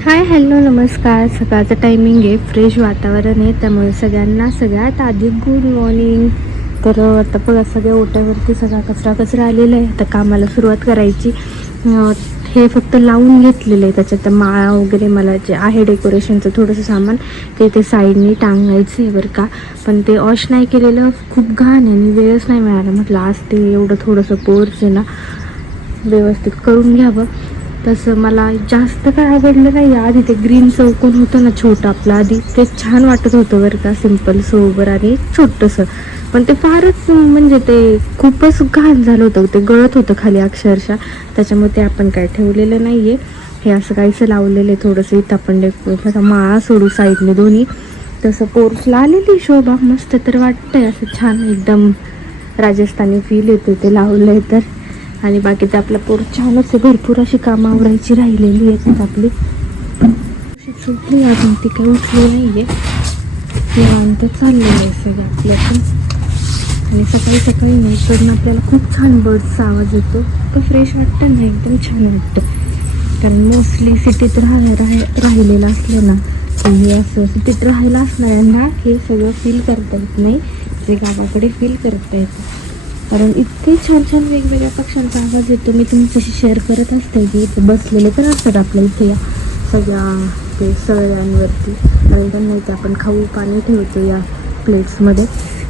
Hi hello नमस्कार. सकाळचं timing आहे फ्रेश वातावरण आहे त्यामुळे सगळ्यांना सगळ्यात आधी गुड मॉर्निंग तर आता बघा सगळ्या ओट्यावरती सगळा कचरा कचरा आलेला आहे. आता कामाला सुरुवात करायची. हे फक्त लावून घेतलेलं आहे. त्याच्यात माळा वगैरे मला जे आहे डेकोरेशनचं थोडंसं सामान ते ते साईडनी टांगायचं आहे बरं का. पण ते वॉश नाही केलेलं. खूप घाण आहे. आणि वेळच नाही मिळाला. म्हटलं आज ते एवढं थोडंसं पोर्स आहे ना व्यवस्थित करून घ्यावं. तसं मला जास्त काय आवडलं नाही. आधी ते ग्रीन चौकोन होतं ना छोटं आपलं आधी ते छान वाटत होतं बरं का सिंपल सोबर आणि छोटंसं. पण ते फारच म्हणजे ते खूपच घाण झालं होतं. ते गळत होतं खाली अक्षरशः. त्याच्यामुळे ते आपण काय ठेवलेलं नाही आहे हे असं काहीसं लावलेलं आहे थोडंसं. इथं आपण डेको माळा सोडू साईडने दोन्ही. तसं पोर्चला आलेली शोभा. मस्त तर वाटतंय असं छान एकदम राजस्थानी फील येते ते लावलं आहे तर. आणि बाकीचं आपला पोर छानच भरपूर अशी कामं आवरायची राहिलेली आहेत आपली. सुटली अजून ती काही उठली नाही आहे निवांत चाललेलं आहे सगळं आपल्यातून आणि सकाळी सकाळी नाही करून आपल्याला खूप छान बर्डचा आवाज येतो. तर फ्रेश वाटतं ना एकदम छान वाटतं. कारण मोस्टली सिटीत राह राह राहिलेलं असलं ना. हे असं सिटीत राहायला असणाऱ्यांना हे सगळं फील करता येत नाही. जे गावाकडे फील करता येतं. कारण इतके छान छान वेगवेगळ्या पक्ष्यांचा आवाज येतो. मी तुमच्याशी शेअर करत असते की इथे बसलेले तर असतात आपल्या इथे या सगळ्या ते सळ्यांवरती कारण त्यांना इथे आपण खाऊ पाणी ठेवतो या प्लेट्समध्ये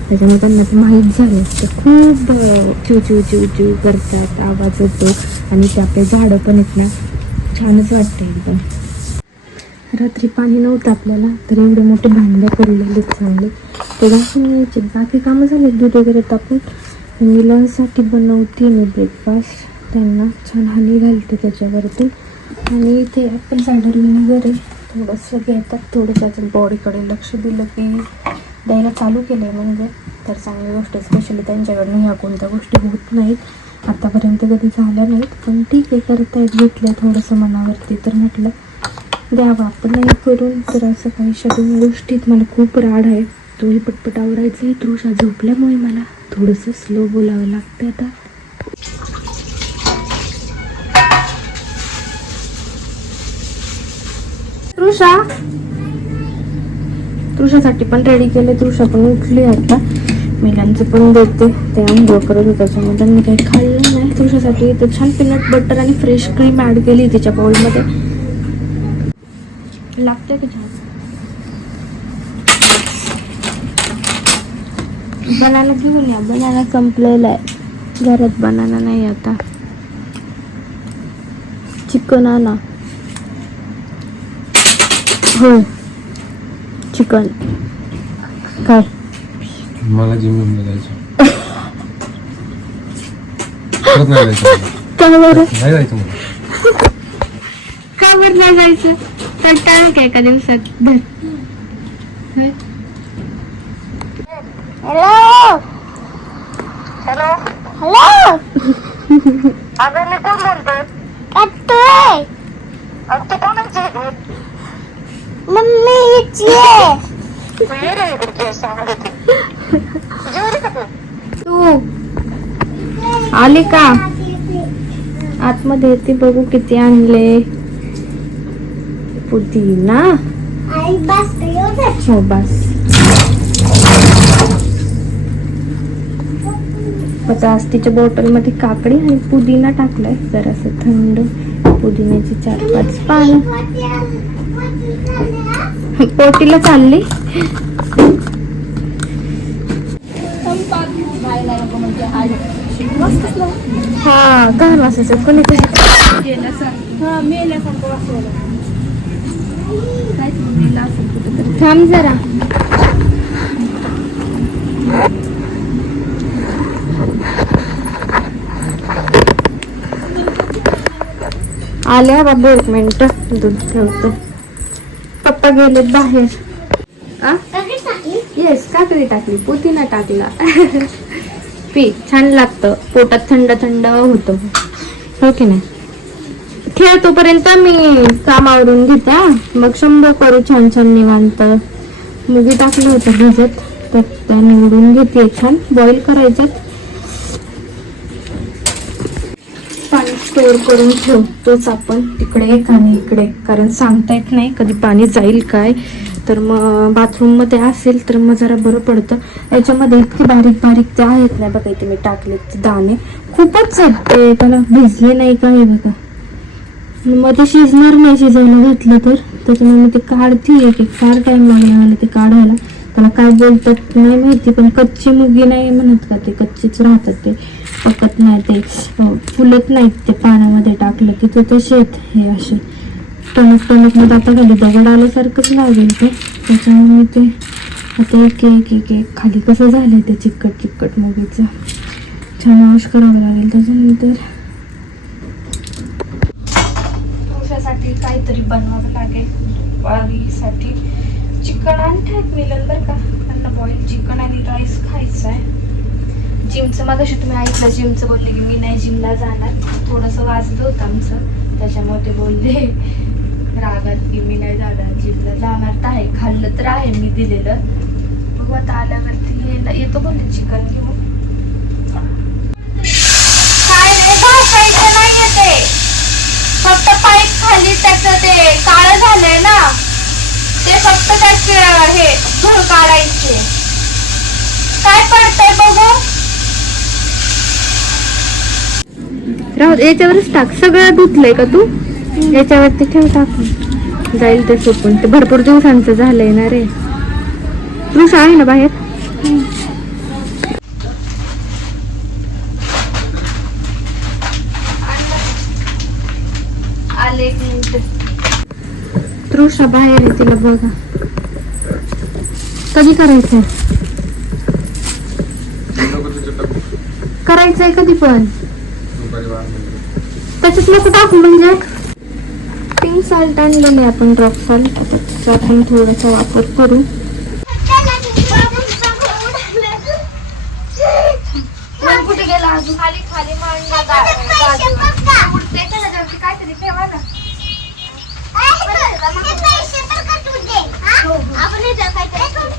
त्याच्यामुळे त्यांना ते माहीत झालं तर खूप अं, चिव चिव चिव चिव करतात आवाज येतो. आणि ते आपले झाडं पण आहेत ना छानच वाटतं एकदम. रात्री पाणी नव्हतं आपल्याला तर एवढे मोठे भांडे पडलेले चांगले. ते घासून घ्यायचे बाकी कामं झाले दूध वगैरे तापून. मुलांसाठी बनवते मी ब्रेकफास्ट त्यांना छान हनी घालते त्याच्यावरती. आणि इथे ॲपल सायडर विनेगर आहे. थोडंसं घेतात. थोडं त्याच्या बॉडीकडे लक्ष दिलं की द्यायला चालू केलं आहे म्हणजे. तर चांगली गोष्ट आहे. स्पेशली त्यांच्याकडनं ह्या कोणत्या गोष्टी होत नाहीत. आतापर्यंत कधी झाल्या नाहीत. पण ठीक आहे. करतायत. घेतलं थोडंसं मनावरती तर म्हटलं द्यावं. आपण नाही करून तर असं काही सगळ्या गोष्टीत मला खूप राड आहे. तोही पटपट आवरायचं. आहे तृषा झोपल्यामुळे मला थोडंसं स्लो बोलावं लागतं आता. तृषा? तृषासाठी पण रेडी केले तृषा पण उठली आता. मिलांचं पण देते. ते आंघोळ करत होतं त्याच्यामध्ये त्यांनी काही खाल्लं नाही. तृषासाठी इथं छान पीनट बटर आणि फ्रेश क्रीम ॲड केली तिच्या बाउलमध्ये लागते की छान बनाना घेऊन या. बनाना संपलेला आहे घरात बनाना नाही आता. चिकन आणा. हो. चिकन काय? मला जिमला जायचं परत नाही जायचं मला. का बरं? नाही जायचं मला. का बरं नाही जायचं कंटाळा काय एका दिवसात? धर. होय? हॅलो हॅलो हॅलो अगं मी कोण बोलतोय? कट्टोय. तू कोणाची मम्मीची तू आली का? आतमध्ये येते बघू किती आणले. पुदिना. आई बस हो बस. प्लास्टिकच्या बॉटलमध्ये काकडी आणि पुदिना टाकलाय. जरासं थंड पुदिन्याची चार पाच पान. पोटीला चालली. हा घाण असायचं कोणी थांब जरा. आले बाबा एक मिनिट. दूध ठेवतो. पप्पा गेले बाहेर. येस काकडी टाकली. पुदिना टाकला. पी छान लागतं. पोटात थंड थंड होतं. हो की नाही? खेळ तोपर्यंत मी कामावरून घेता मग शंभर करू छान छान निवांत. मुगी टाकलं होतं भिजत तर त्या निवडून घेते छान. बॉईल करायच्यात पाणी स्टोअर करून ठेवतोच आपण. तिकडे एक आणि इकडे. कारण सांगता येत नाही कधी पाणी जाईल काय. तर मग बाथरूममध्ये असेल तर मग जरा बरं पडतं. याच्यामध्ये इतकी बारीक बारीक ते आहेत नाही बघा इथे मी टाकलेत ते दाणे. खूपच आहेत ते. त्याला भिजले नाही का हे बघा. मग ते शिजणार नाही शिजायला घातलं तर. त्याच्यामुळे मी ते काढते एक फार टाइम लागला मला ते काढायला. त्याला काय बोलतात नाही माहिती पण कच्ची मुगी नाही म्हणत का ते. कच्चीच राहतात ते. पकत नाही ते फुलत नाहीत ते पाण्यामध्ये टाकलं की ते तसे आहेत हे असे. टणक टणकमध्ये आता खाली दगड आल्यासारखंच लागेल ते. त्याच्यामुळे ते आता एक एक एक एक. खाली कसं झालंय ते चिकट चिकट मुगीचं. छान वॉश करावं लागेल त्याच्यानंतर. पुरुषासाठी काहीतरी बनवावं लागेल. वारीसाठी चिकन आणि आणतायत मिळेल बरं का? त्यांना बॉईल चिकन आणि राईस खायचं आहे जिमचं मागाशी तुम्ही ऐकलं जिमचं बोलले की मी नाही जिमला जाणार. थोडंसं वाजलं होतं आमचं. त्याच्यामुळे ते बोलले रागात की मी नाही जाणार जिमला जाणार तर आहे. खाल्लं तर आहे मी दिलेलं. मग आता आल्यावरती येणं- येतो बोलले चिकन घेऊन. काय नाहीये ते? फक्त पाईप खाली त्याचं ते काळं झालंय ना? ते फक्त त्याचे हे धूळ काढायचे. काय पडतंय बघू? राहू याच्यावरच टाक. सगळं धुतलंय का तू? याच्यावरती ठेव टाकून जाईल ते सुकून ते भरपूर दिवसांचं झालंय ना रे. तृष आहे ना बाहेर तृषा बाहेर आहे तिला बघा. कधी करायचंय? करायचंय कधी पण. त्याच्यात नको टाकू म्हणजे? पिंक साल्ट आणलेले आपण रॉक साल्ट त्याचा आपण थोडासा वापर करू. मग कुठे गेला अजून? खाली खाली काहीतरी ठेवा ना. काय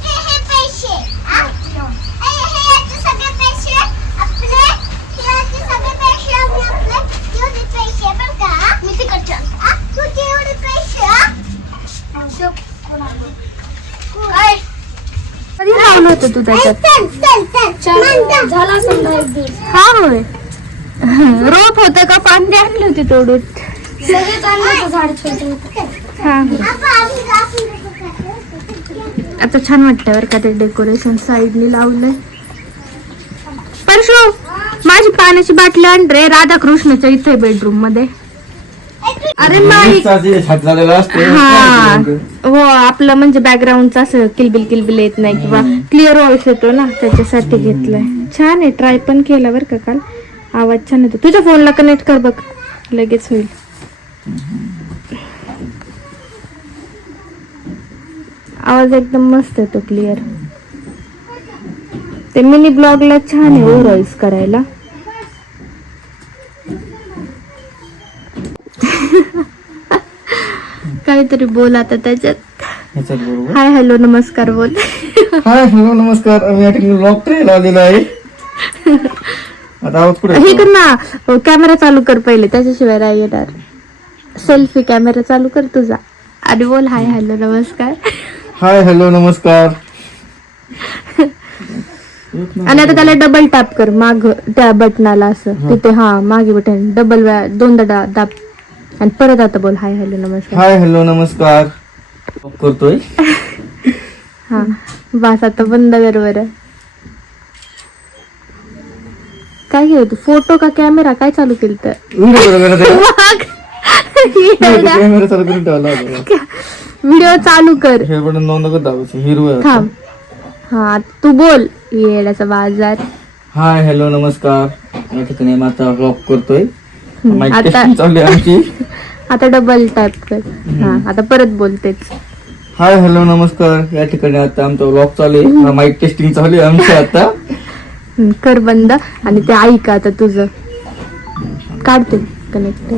होतं तू त्याच्यात. झाला समजा हा होय. रोप होतं का? पांदे आणले होते तोडून. सगळे चांगलं झाड छोटे होते. हा. आता छान वाटतं बरं का ते डेकोरेशन साईडनी लावलंय. परशु माझी पाण्याची बाटली आण रे. राधाकृष्णाच्या इथे बेडरूममध्ये. अरे नाही हा. हो आपलं म्हणजे बॅकग्राऊंडचं असं किलबिल किलबिल येत नाही किंवा क्लिअर व्हॉइस येतो ना त्याच्यासाठी घेतलंय. छान आहे ट्राय पण केला बरं का काल. आवाज छान येतो तुझ्या फोनला कनेक्ट कर बघ. लगेच होईल. आवाज एकदम मस्त येतो क्लिअर ते मिनी ब्लॉगला छान आहे व्हॉइस करायला. काहीतरी बोल आता त्याच्यात. ह्याच्यात बरोबर हाय हॅलो नमस्कार बोल. हाय हॅलो नमस्कार. आम्ही या ठिकाणी ट्रेन आलेला आहे. आता कुठे हे कर ना कॅमेरा चालू कर पहिले त्याच्याशिवाय नाही येणार. सेल्फी कॅमेरा चालू कर तुझा. आणि बोल हाय हॅलो नमस्कार. हाय हॅलो नमस्कार. आणि आता त्याला डबल टॅप कर माग त्या बटनाला असं. तिथे हा मागे बटन डबल वेळा दोनदा डा- दाब. आणि परत आता बोल हाय हॅलो नमस्कार. हाय हॅलो नमस्कार. करतोय? हा बस आता बंद कर बरं. काय घेऊ तू फोटो का कॅमेरा? काय चालू केलं तर? व्हिडिओ कॅमेरा चालू करून ठेवला होता. चालू कर. हे बटन नोंद दाबायचं हिरवं. थांब. हा तू बोल येण्याचा बाजार. हाय हॅलो नमस्कार. या ठिकाणी आता ब्लॉग करतोय. माईक आता- टेस्टिंग चालू आहे आमची. आता डबल टाईप कर. हा आता परत बोलतेच हाय हॅलो नमस्कार. या ठिकाणी आता आमचा ब्लॉग चालू आहे. हा माईक टेस्टिंग चालू आहे आमची आता. हम्म, कर बंद आणि ते ऐक आता तुझं. काढते कनेक्टर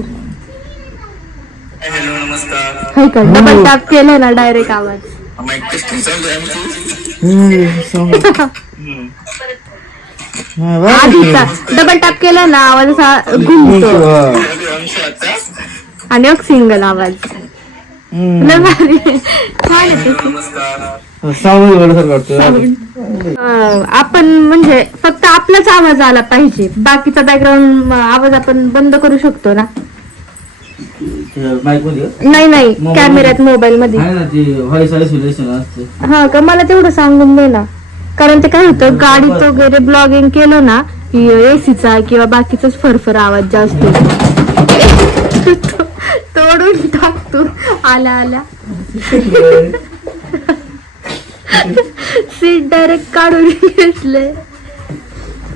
हॅलो नमस्कार. हाय का? डबल टॅप केलं ना डायरेक्ट आवाज. माईक टेस्टिंग चालू आहे आमची. हा. आधीचा डबल टॅप केला ना आवाज असा घुमतो. आणि एक सिंगल आवाज. आपण म्हणजे फक्त आपलाच आवाज आला पाहिजे. बाकीचा बॅकग्राऊंड आवाज आपण बंद करू शकतो ना. नाही नाही. कॅमेऱ्यात मोबाईल मध्ये हा का मला तेवढं सांगून दे ना. कारण ते काय होतं गाडीत वगैरे ब्लॉगिंग केलं ना की एसीचा किंवा बाकीचाच फरफर आवाज जास्त तोडून टाकतो आल्या आल्या. सीट डायरेक्ट काढून घेतले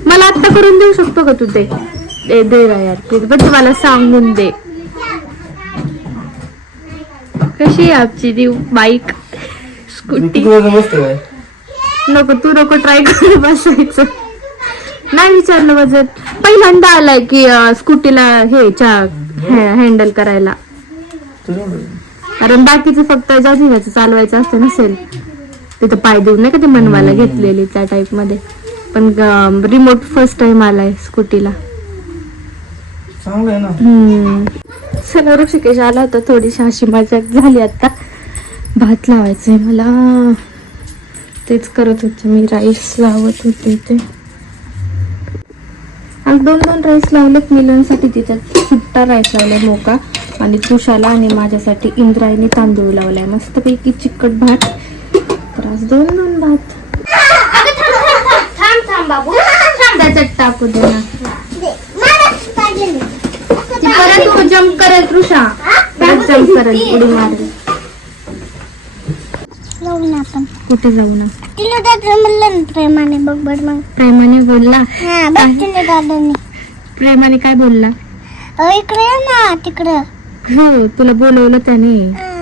मला आत्ता करून देऊ शकतो का तू ते? दे ना यार प्लीज पण तू मला सांगून दे. कशी आहे आमची न्यू बाईक? स्कूटी किती वाजता बसतो काय नको तू नको ट्राय कर बसायचं. नाही विचारलं वजन. पहिल्यांदा आलाय की अं, स्कूटीला हे हँडल करायला. कारण बाकीचं फक्त जाजिराचं चालवायचं असतं नसेल तिथं पाय देऊन नाही का ते मनवाला घेतलेली त्या टाइपमध्ये. पण रिमोट फर्स्ट टाइम आलाय स्कूटीला चांगलं आहे ना. हम्म. चला ऋषिकेश आला होता थोडीशी अशी मजाक झाली आता. भात लावायचंय मला. तेच करत होते. मी राईस लावत होते ते आज दोन दोन राईस लावलेत मिलनसाठी तिच्यात सुट्टा राईस लावलाय मोका आणि तुषाला आणि माझ्यासाठी इंद्रायणी तांदूळ लावलाय. मस्तपैकी चिकट भात. तर आज दोन दोन भात. थांब थांब बाबू. त्याच्यात टाकू दे ना. परत जम्प करेल तृषा जम्प करेल उडी मारेल जाऊ ना आपण. कुठे जाऊ ना? तिला दादा म्हणलं ना प्रेमाने बघ बघ मग. प्रेमाने बोलला? हा बघ तिला दादाने. प्रेमाने काय बोलला? इकडे ये ना तिकडं. हो तुला बोलवलं त्याने. हा.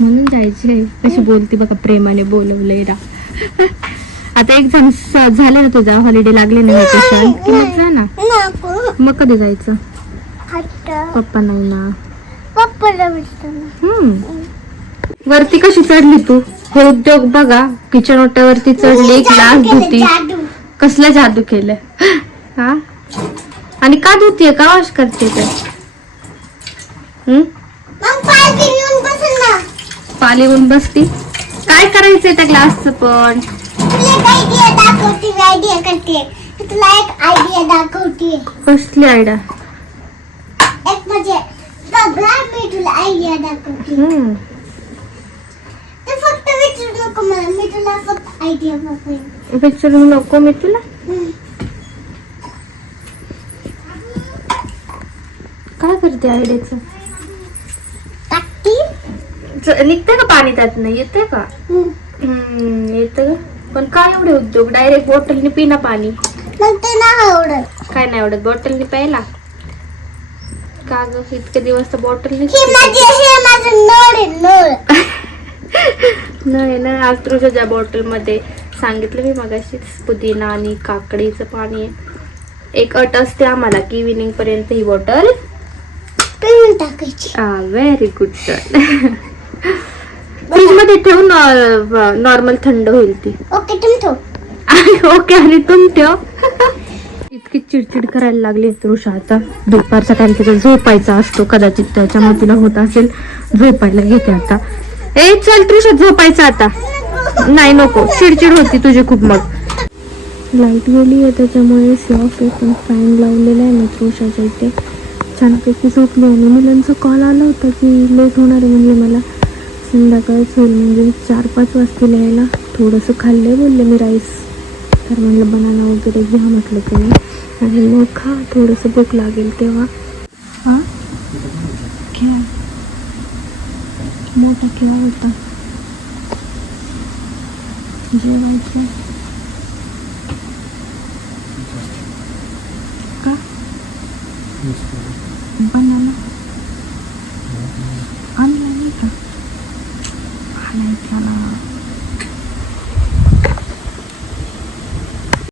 म्हणून जायचे कशी बोलते बघा प्रेमाने बोलवलंय रा. आता एक्झाम झाले ना तुझा हॉलिडे लागले ना वेकेशन की मग जा ना. नको. मग कधी जायचं? पप्पा नाही ना. पप्पाला हम्म. वरती कशी चढली तू? हे उद्योग बघा किचन ओट्यावरती चढली ग्लास धुती. जादू. कसलं जादू केलं? हा? आणि का धुतीये? का वॉश करते ते? पाली येऊन बसती? काय करायचंय त्या ग्लासचं पण? तुला एक आयडिया दाखवते कसली आयडिया एक म्हणजे बघा मी तुला आयडिया दाखवते. हम्म तू फक्त विचारू नको मला. मी तुला फक्त आयडिया बघेन. विचारू नको मी तुला? काय करते आयडियाचं निघते का पाणी त्यात? नाही येते का? हम्म. येतं? पण काय एवढे उद्योग? डायरेक्ट बॉटलने पिना पाणी. मग ते नाही आवडत. काय नाही आवडत? बॉटलने प्यायला? का ग? इतके दिवस तर बॉटलने हे माझे हे माझं नळ आहे नळ नाही ना आज तुझ्या बॉटलमध्ये सांगितलं मी मगाशीच पुदिना आणि काकडीचं पाणी आहे. एक अट असते आम्हाला की इव्हिनिंग पर्यंत ही बॉटल टाकायची. व्हेरी गुड फ्रीजमध्ये ठेवून नॉर्मल थंड होईल ती. ओके तुम्ही ठेव. ओके आणि तुम ठेव. इतकी चिडचिड करायला लागली तृषा आता. दुपारचा टाइम तिचा झोपायचा असतो कदाचित त्याच्यामुळे तिला होत असेल. झोपायला घेते आता. ए चल तृषा झोपायचं आता. नाही नको. चिडचिड होती तुझी खूप मग. लाइट गेली आहे त्याच्यामुळे ऑफ पण फॅन लावलेला आहे मी तृषाच्या इथे छानपैकी झोपली आणि मुलांचा कॉल आला होता की लेट होणार आहे म्हणजे मला. संध्याकाळच होईल म्हणजे चार पाच वाजतील यायला. थोडंसं खाल्लंय बोलले मी राईस तर म्हणलं बनाना वगैरे घ्या म्हटलं तुम्ही आणि मग खा थोडंसं भूक लागेल तेव्हा. हां? मोठा खेळा होता जेवायचं.